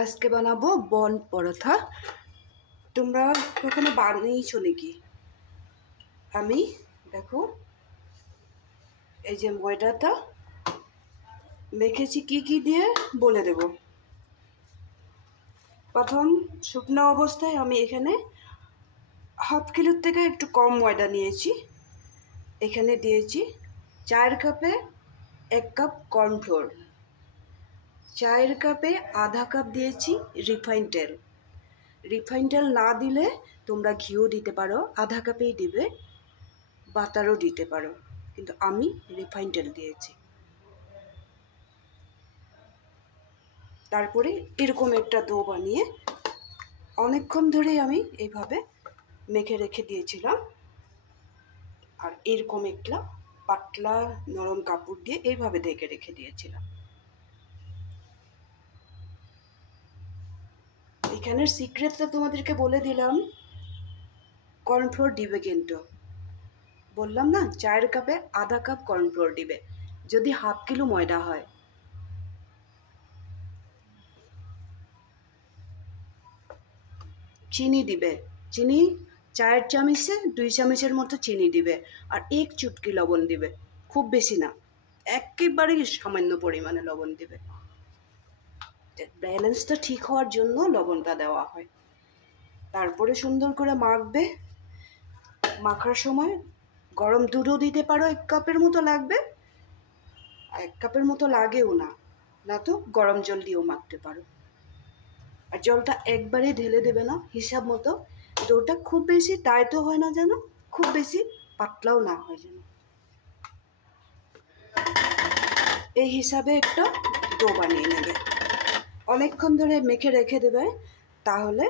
আজকে বানাবো বন পরোটা। তোমরা কখনো বানিয়েছো নাকি? আমি দেখো এই যে ময়দাটা মেখেছি কি কি দিয়ে বলে দেব। প্রথম শুকনো অবস্থায় আমি এখানে হাফ কিলোর থেকে একটু কম ময়দা নিয়েছি। এখানে দিয়েছি 4 কাপে 1 কাপ কর্নফ্লোর, 4 কাপে আধা কাপ দিয়েছি রিফাইন তেল। রিফাইন তেল না দিলে তোমরা ঘিও দিতে পারো, আধা কাপেই দিবে, বাটারও দিতে পারো, কিন্তু আমি রিফাইন তেল দিয়েছি। তারপরে এরকম একটা ডো বানিয়ে অনেকক্ষণ ধরেই আমি এইভাবে মেখে রেখে দিয়েছিলাম। আর এরকম একটা পাতলা নরম কাপড় দিয়ে এইভাবে ঢেকে রেখে দিয়েছিলাম। এখানের সিক্রেটটা তোমাদেরকে বলে দিলাম, কর্নফ্লোর দিবে কিন্তু বললাম না 4 কাপে আধা কাপ কর্নফ্লোর দিবে যদি হাফ কিলো ময়দা হয়। চিনি দিবে, চিনি 4 চামচে 2 চামচের মতো চিনি দিবে, আর 1 চুটকি লবণ দিবে, খুব বেশি না, একেবারে সামান্য পরিমাণে লবণ দিবে। ব্যালেন্সটা ঠিক হওয়ার জন্য লবণটা দেওয়া হয়। তারপরে সুন্দর করে মাখবে। মাখার সময় গরম দুধও দিতে পারো, 1 কাপের মতো লাগবে, 1 কাপের মতো লাগেও না, না তো গরম জল দিয়েও মাখতে পারো। আর জলটা একবারে ঢেলে দেবে না, হিসাব মতো। ডোটা খুব বেশি টাইটও হয় না যেন, খুব বেশি পাতলাও না হয় যেন, এই হিসাবে একটা ডো বানিয়ে নেবে। অনেকক্ষণ ধরে মেখে রেখে দেবে, তাহলে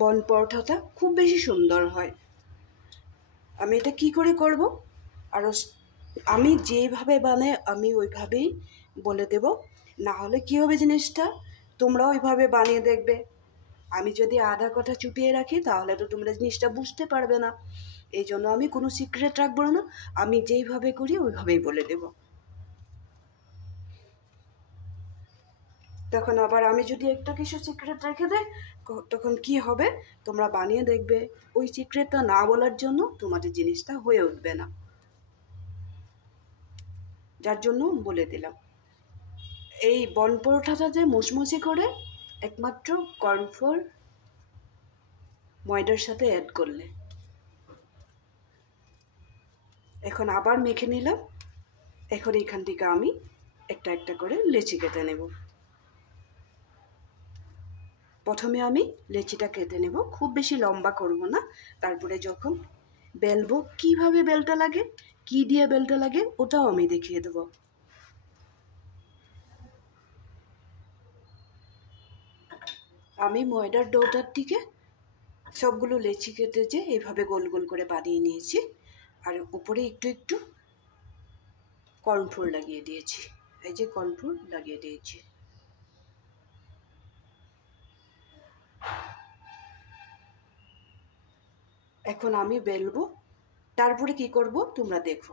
বন পরোটাটা খুব বেশি সুন্দর হয়। আমি এটা কি করে করব, আর আমি যেভাবে বানাই আমি ওইভাবেই বলে দেব। না হলে কী হবে জিনিসটা, তোমরা ওইভাবে বানিয়ে দেখবে। আমি যদি আধা কথা চুপিয়ে রাখি তাহলে তো তোমরা জিনিসটা বুঝতে পারবে না। এই জন্য আমি কোনো সিক্রেট রাখবো না, আমি যেইভাবে করি ওইভাবেই বলে দেব। তখন আবার আমি যদি একটা কিছু সিক্রেট রেখে দেয়, তখন কি হবে তোমরা বানিয়ে দেখবে, ওই সিক্রেটটা না বলার জন্য তোমাদের জিনিসটা হয়ে উঠবে না। যার জন্য বলে দিলাম। এই বন পরোটাটা যে মুচমুচে করে একমাত্র কর্নফ্লোর ময়দার সাথে অ্যাড করলে। এখন আবার মেখে নিলাম। এখন এখান থেকে আমি একটা একটা করে লেচি কেটে নেব। প্রথমে আমি লেচিটা কেটে নেব, খুব বেশি লম্বা করব না। তারপরে যখন বেলবো কিভাবে বেলটা লাগে, কি দিয়ে বেলটা লাগে, ওটাও আমি দেখিয়ে দেব। আমি ময়দার ডোটার দিকে সবগুলো লেচি কেটেছে এইভাবে গোল গোল করে বানিয়ে নিয়েছি, আর উপরে একটু একটু কর্নফ্লোর লাগিয়ে দিয়েছি। এই যে কর্নফ্লোর লাগিয়ে দিয়েছি। এখন আমি বেলবো, তারপরে কি করব তোমরা দেখো।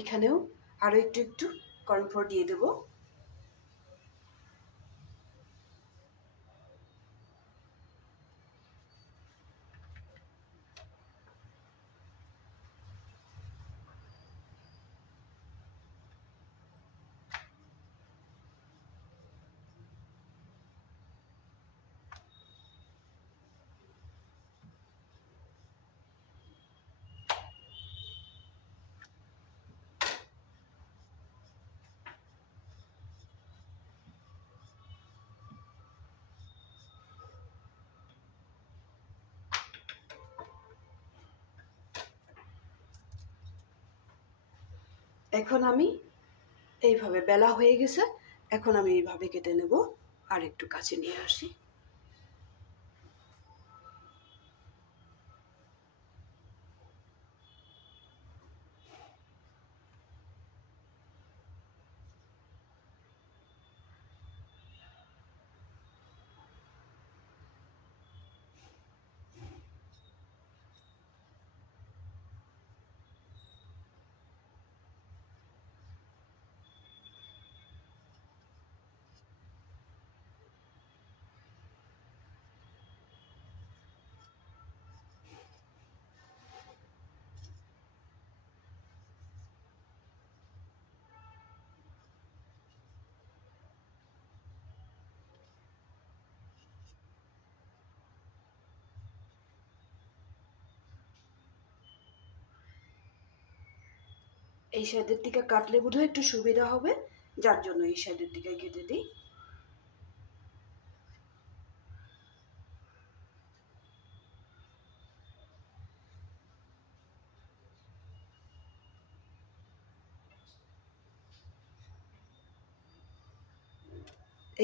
এখানেও আরও একটু একটু কর্নফ্লোর দিয়ে দেবো। এখন আমি এইভাবে বেলা হয়ে গেছে, এখন আমি এইভাবে কেটে নেব। আর একটু কাছে নিয়ে আসি। এই সাইডের দিকে কাটলে বোধহয় একটু সুবিধা হবে, যার জন্য এই সাইডের দিকে কেটে দিই।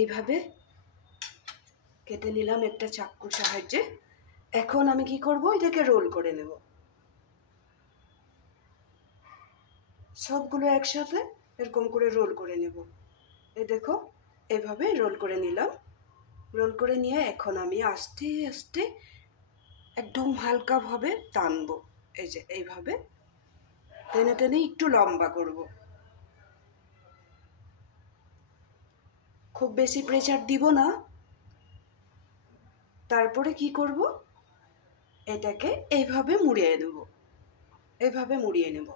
এইভাবে কেটে নিলাম একটা চাকুর সাহায্যে। এখন আমি কি করব, এটাকে রোল করে নেব। সবগুলো একসাথে এরকম করে রোল করে নেব। এই দেখো, এইভাবে রোল করে নিলাম। রোল করে নিয়ে এখন আমি আস্তে আস্তে একদম হালকাভাবে টানবো। এই যে এইভাবে টেনে টেনে একটু লম্বা করব। খুব বেশি প্রেসার দিব না। তারপরে কি করব, এটাকে এইভাবে মুড়িয়ে নেব। এইভাবে মুড়িয়ে নেব।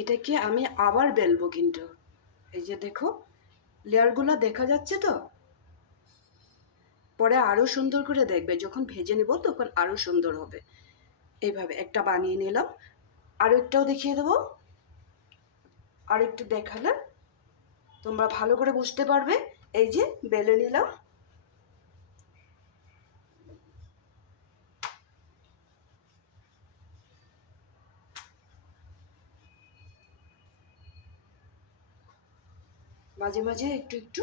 এটাকে আমি আবার বেলবো কিন্তু। এই যে দেখো, লেয়ারগুলো দেখা যাচ্ছে তো। পরে আরো সুন্দর করে দেখবে, যখন ভেজে নেব তখন আরো সুন্দর হবে। এইভাবে একটা বানিয়ে নিলাম। আরো একটাও দেখিয়ে দেবো। আর একটু দেখালে তোমরা ভালো করে বুঝতে পারবে। এই যে বেলে নিলাম। মাঝে মাঝে একটু একটু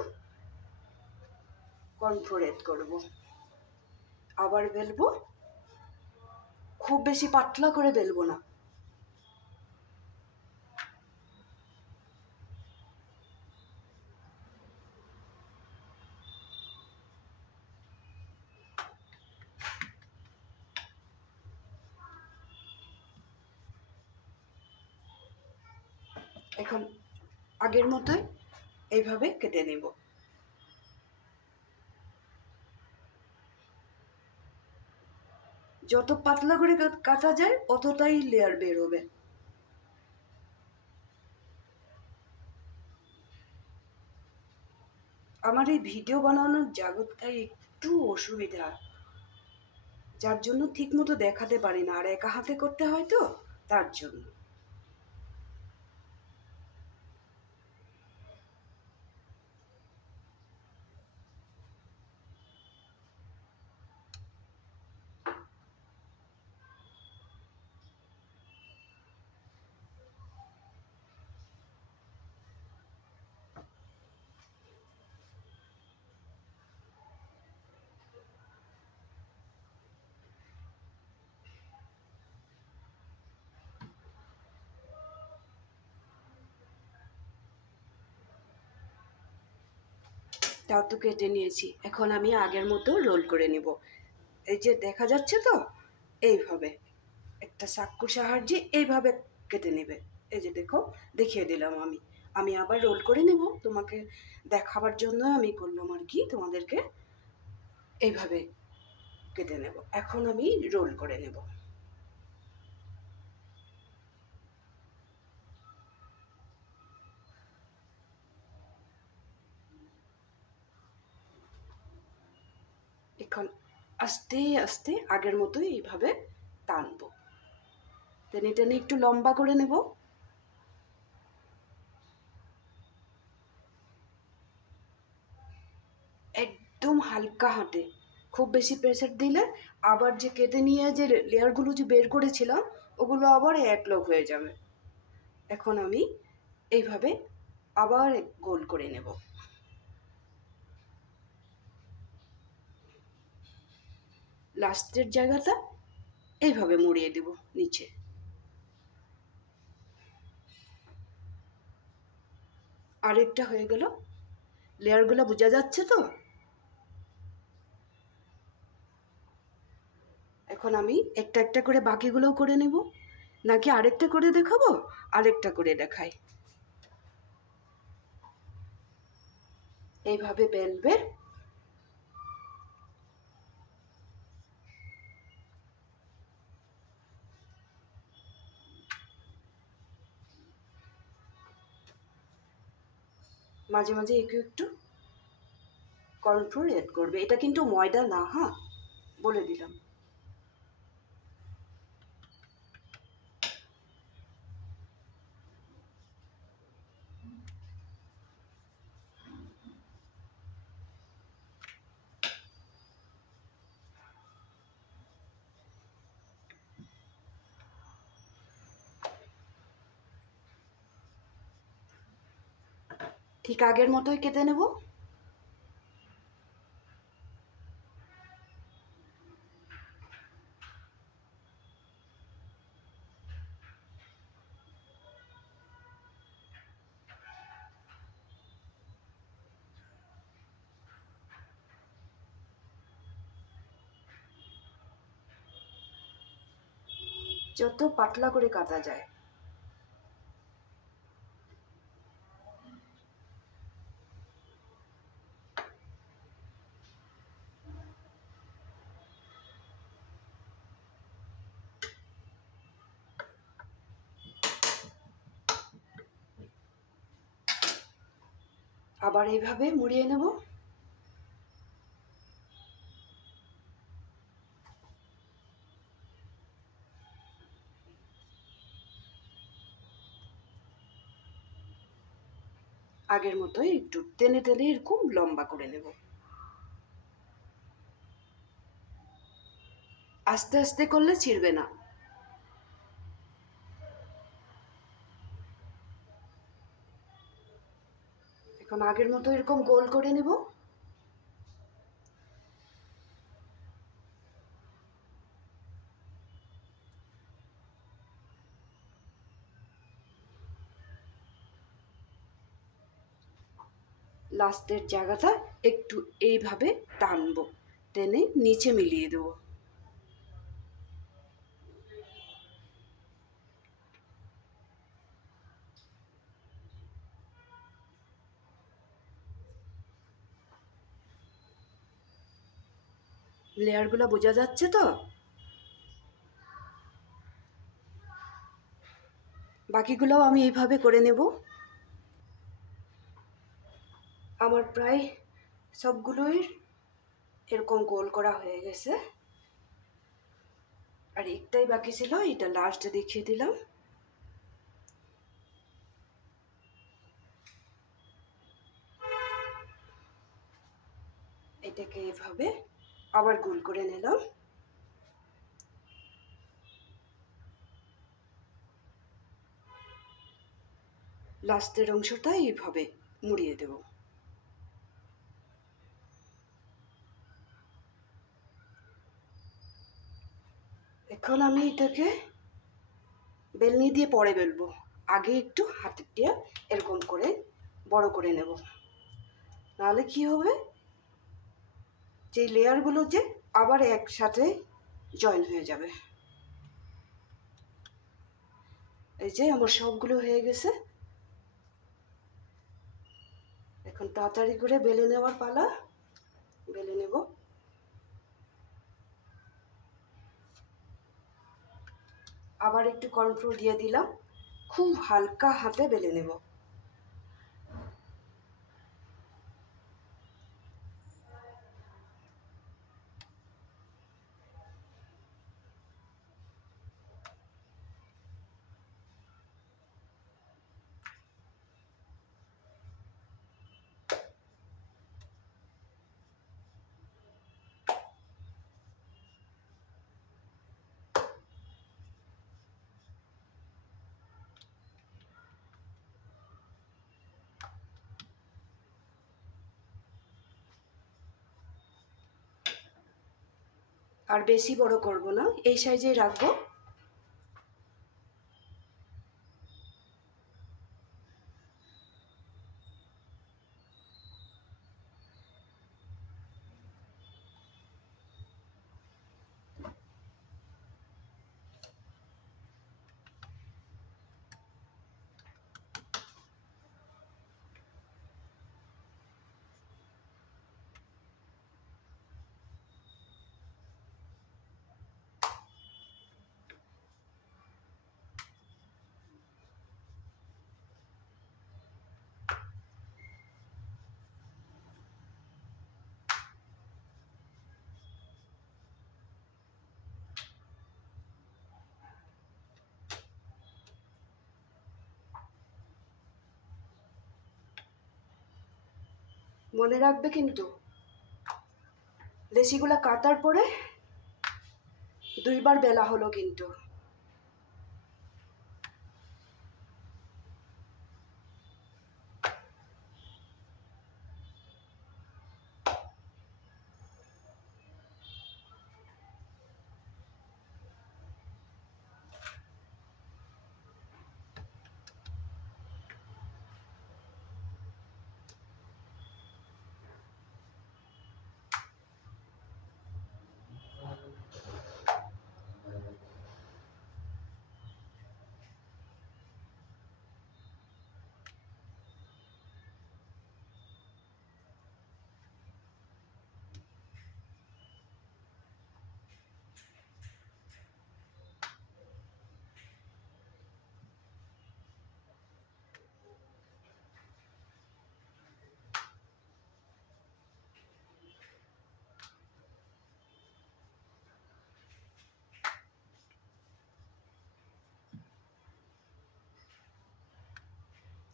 কর্নফ্লোর এড করব। আবার বেলবো। খুব বেশি পাতলা করে বেলবো না। এখন আগের মতোই এইভাবে কেটে নেব। যত পাতলা করে কাটা যায় অতটাই লেয়ার বের হবে। আমার এই ভিডিও বানানোর জায়গাটাই একটু অসুবিধা, যার জন্য ঠিক মতো দেখাতে পারি না। আর একা হাতে করতে হয় তো, তার জন্য। তাও তো কেটে নিয়েছি। এখন আমি আগের মতো রোল করে নেব। এই যে দেখা যাচ্ছে তো, এইভাবে একটা চাকুর সাহায্যে এইভাবে কেটে নেবে। এই যে দেখো, দেখিয়ে দিলাম আমি। আমি আবার রোল করে নেব, তোমাকে দেখাবার জন্য আমি করলাম আর কি, তোমাদেরকে। এইভাবে কেটে নেব। এখন আমি রোল করে নেব। এখন আস্তে আস্তে আগের মতোই এইভাবে টানবো। টেনে টেনে একটু লম্বা করে নেব। একদম হালকা হাতে, খুব বেশি প্রেসার দিলে আবার যে কেটে নিয়ে যে লেয়ারগুলো যে বের করেছিলাম ওগুলো আবার এক লোক হয়ে যাবে। এখন আমি এইভাবে আবার গোল করে নেব। লাস্টের জায়গাটা এইভাবে মুড়িয়ে দেব নিচে। আরেকটা হয়ে গেল। লেয়ারগুলো বোঝা যাচ্ছে তো? এখন আমি একটা একটা করে বাকিগুলোও করে নেব, নাকি আরেকটা করে দেখাবো? আরেকটা করে দেখাই। এইভাবে বেলবে, মাঝে মাঝে একটু একটু কর্নফ্লোর অ্যাড করবে। এটা কিন্তু ময়দা না, হ্যাঁ, বলে দিলাম। ঠিক আগের মতোই কেটে নেব। যত পাতলা করে কাটা যায়। আবার এইভাবে মুড়িয়ে নেব। আগের মতোই একটু টেনে টেনে এরকম লম্বা করে নেব। আস্তে আস্তে করলে ছিঁড়বে না। এখন আগের মতো এরকম গোল করে নেব। লাস্টের জায়গাটা একটু এইভাবে টানবো, টেনে নিচে মিলিয়ে দেবো। লেয়ারগুলো বোঝা যাচ্ছে তো? বাকিগুলোও আমি এইভাবে করে নেব। আমার প্রায় সবগুলোই এরকম গোল করা হয়ে গেছে, আর একটাই বাকি ছিল, এটা লাস্টে দেখিয়ে দিলাম। এটাকে এভাবে আবার গোল করে নিলাম। লাস্টের অংশটা এইভাবে মুড়িয়ে দেব। এখন আমি এটাকে বেলনি দিয়ে পরে বেলবো। আগে একটু হাতের দিয়ে এরকম করে বড় করে নেব, নাহলে কি হবে, যে লেয়ারগুলো যে আবার একসাথে জয়েন হয়ে যাবে। এই যে আমার সবগুলো হয়ে গেছে। এখন তাড়াতাড়ি করে বেলে নেওয়ার পালা। বেলে নেব। আবার একটু কর্নফ্লোর দিয়ে দিলাম, খুব হালকা হাতে বেলে নেব। আর বেশি বড় করব না, এই সাইজেই রাখবো। মনে রাখবে কিন্তু লেচিগুলো কাটার পরে 2 বার বেলা হলো কিন্তু।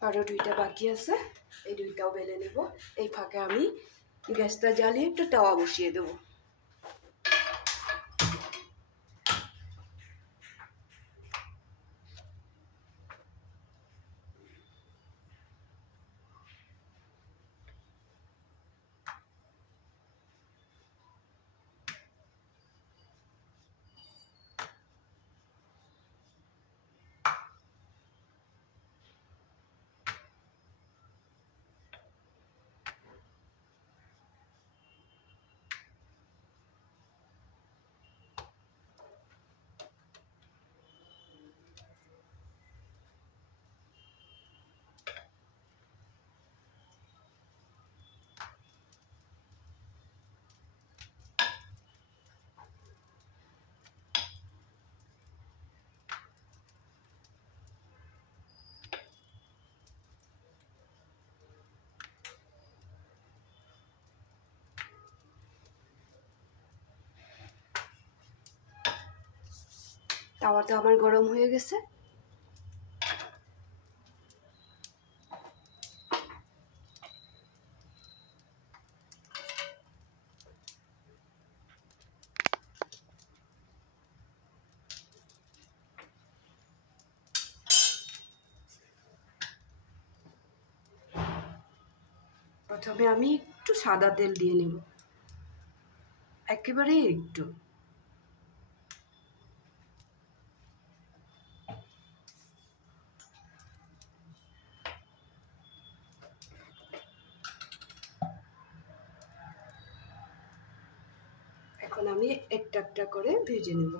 আরও 2টা বাকি আছে, এই 2টাও বেলে নেব। এই ফাঁকে আমি গ্যাসটা জ্বালিয়ে একটু তাওয়া বসিয়ে দেবো। তাওয়াটা আমার গরম হয়ে গেছে। প্রথমে আমি একটু সাদা তেল দিয়ে নেব, একেবারে একটু। এখন আমি একটা একটা করে ভেজে নেব।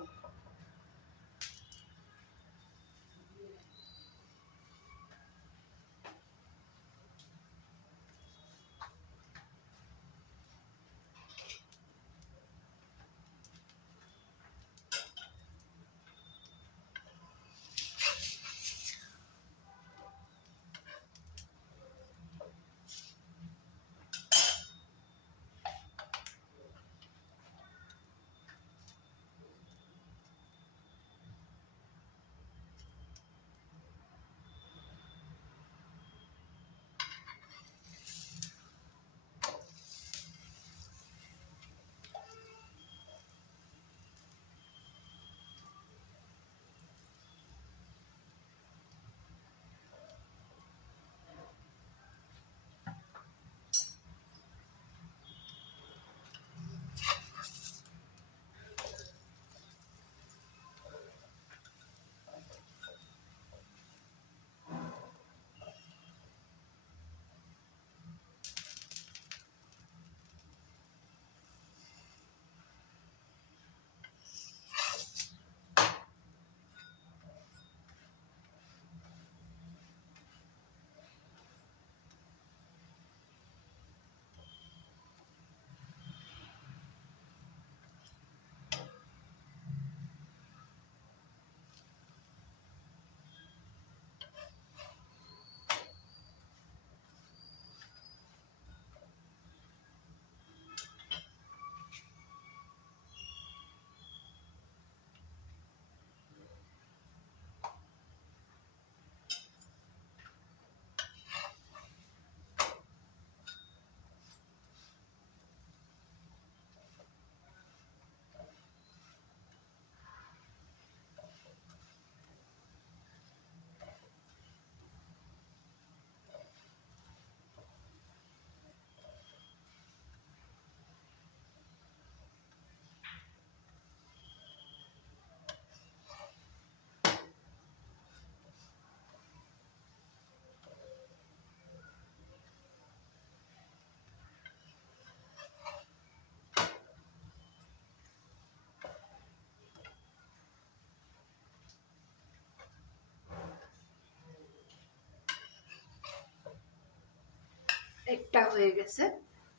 একটা হয়ে গেছে,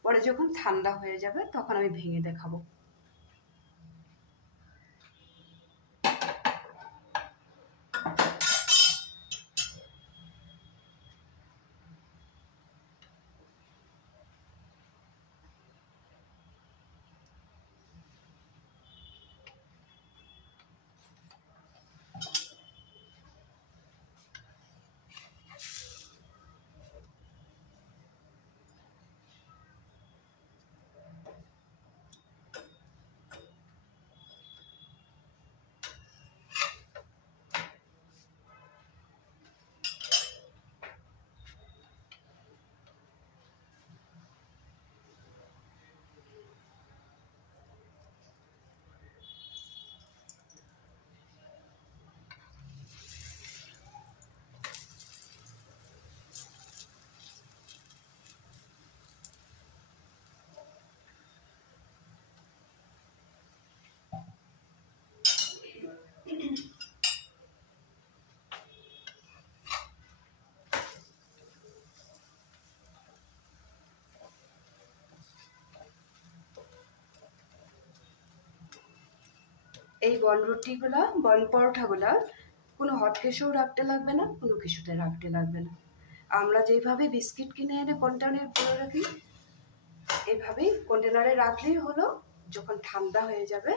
পরে যখন ঠান্ডা হয়ে যাবে তখন আমি ভেঙে দেখাবো। এই বনরুটিগুলা, বন পরোঠাগুলা কোনো হটকেসেও রাখতে লাগবে না, কোনো কিছুতে রাখতে লাগবে না। আমরা যেভাবে বিস্কিট কিনে এনে কন্টেনারে ভরে রাখি, এভাবেই কন্টেনারে রাখলেই হলো। যখন ঠান্ডা হয়ে যাবে,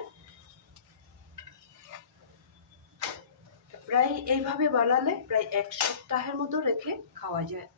প্রায় এইভাবে বানালে প্রায় 1 সপ্তাহের মতো রেখে খাওয়া যায়।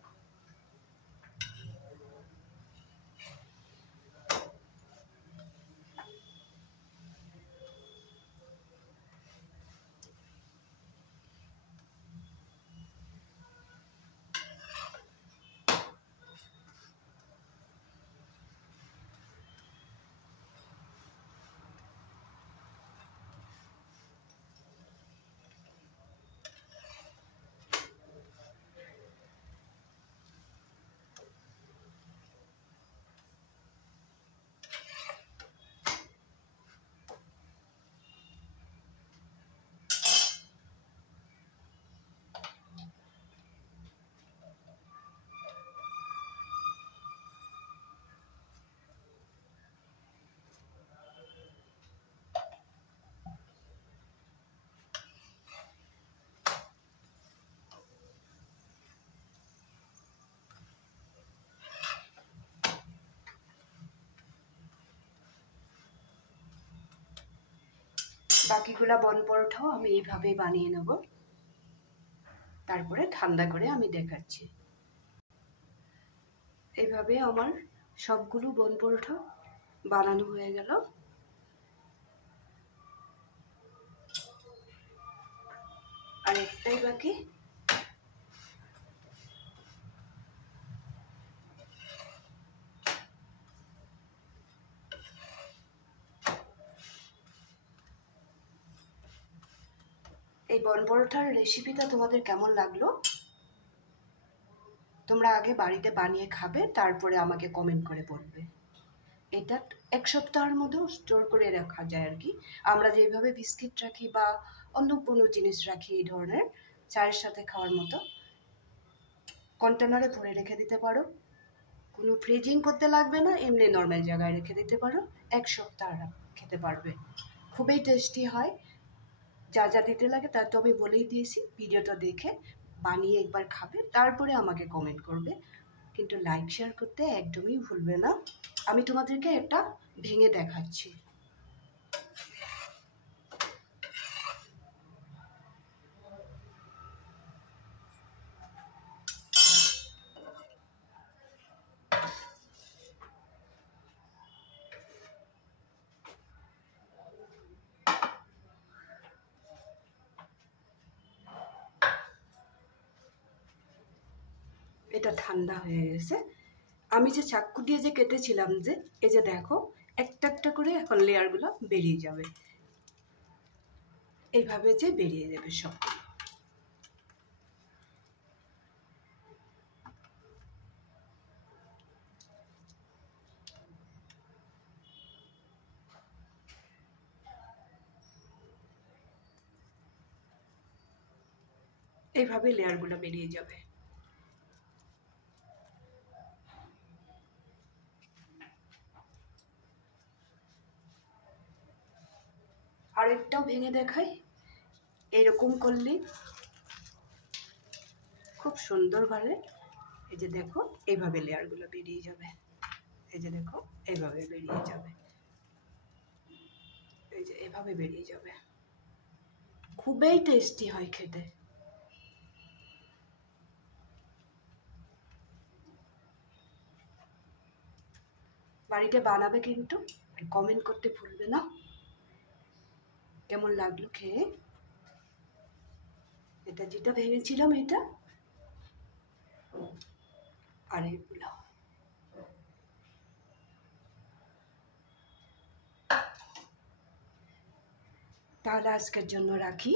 বাকিগুলা বন পরোঠাও আমি এইভাবেই বানিয়ে নেব, তারপরে ঠান্ডা করে আমি দেখাচ্ছি। এইভাবে আমার সবগুলো বন পরোঠা বানানো হয়ে গেল। আর একটাই বাকি। এই বন পরোঠার রেসিপিটা তোমাদের কেমন লাগলো? তোমরা আগে বাড়িতে বানিয়ে খাবে, তারপরে আমাকে কমেন্ট করে বলবে। এটা 1 সপ্তাহের মধ্যেও স্টোর করে রাখা যায় আর কি। আমরা যেভাবে বিস্কিট রাখি বা অন্য কোনো জিনিস রাখি এই ধরনের চায়ের সাথে খাওয়ার মতো, কন্টেনারে ভরে রেখে দিতে পারো। কোনো ফ্রিজিং করতে লাগবে না, এমনি নর্মাল জায়গায় রেখে দিতে পারো। 1 সপ্তাহ খেতে পারবে। খুবই টেস্টি হয়। যা যা দিতে লাগে তা তো আমি বলেই দিয়েছি। ভিডিওটা দেখে বানিয়ে একবার খাবে, তারপরে আমাকে কমেন্ট করবে। কিন্তু লাইক শেয়ার করতে একদমই ভুলবে না। আমি তোমাদেরকে একটা ভেঙে দেখাচ্ছি। এটা ঠান্ডা হয়ে গেছে। আমি যে চাকু দিয়ে যে কেটেছিলাম, যে এই যে দেখো, একটা একটা করে এখন লেয়ারগুলো বেরিয়ে যাবে। এইভাবে যে বেরিয়ে যাবে সব। এইভাবে লেয়ারগুলো বেরিয়ে যাবে। আরেকটাও ভেঙে দেখাই। এরকম করলে খুব সুন্দরভাবে, এই যে দেখো এইভাবে লেয়ারগুলো বেরিয়ে যাবে। এই যে দেখো এইভাবে বেরিয়ে যাবে, এই যে এভাবে বেরিয়ে যাবে। খুবই টেস্টি হয় খেতে। বাড়িতে বানাবে কিন্তু, আর কমেন্ট করতে ভুলবে না কেমন লাগলো খেয়ে। এটা যেটা ভেঙেছিলাম এটা, আর এগুলো। তাহলে আজকের জন্য রাখি।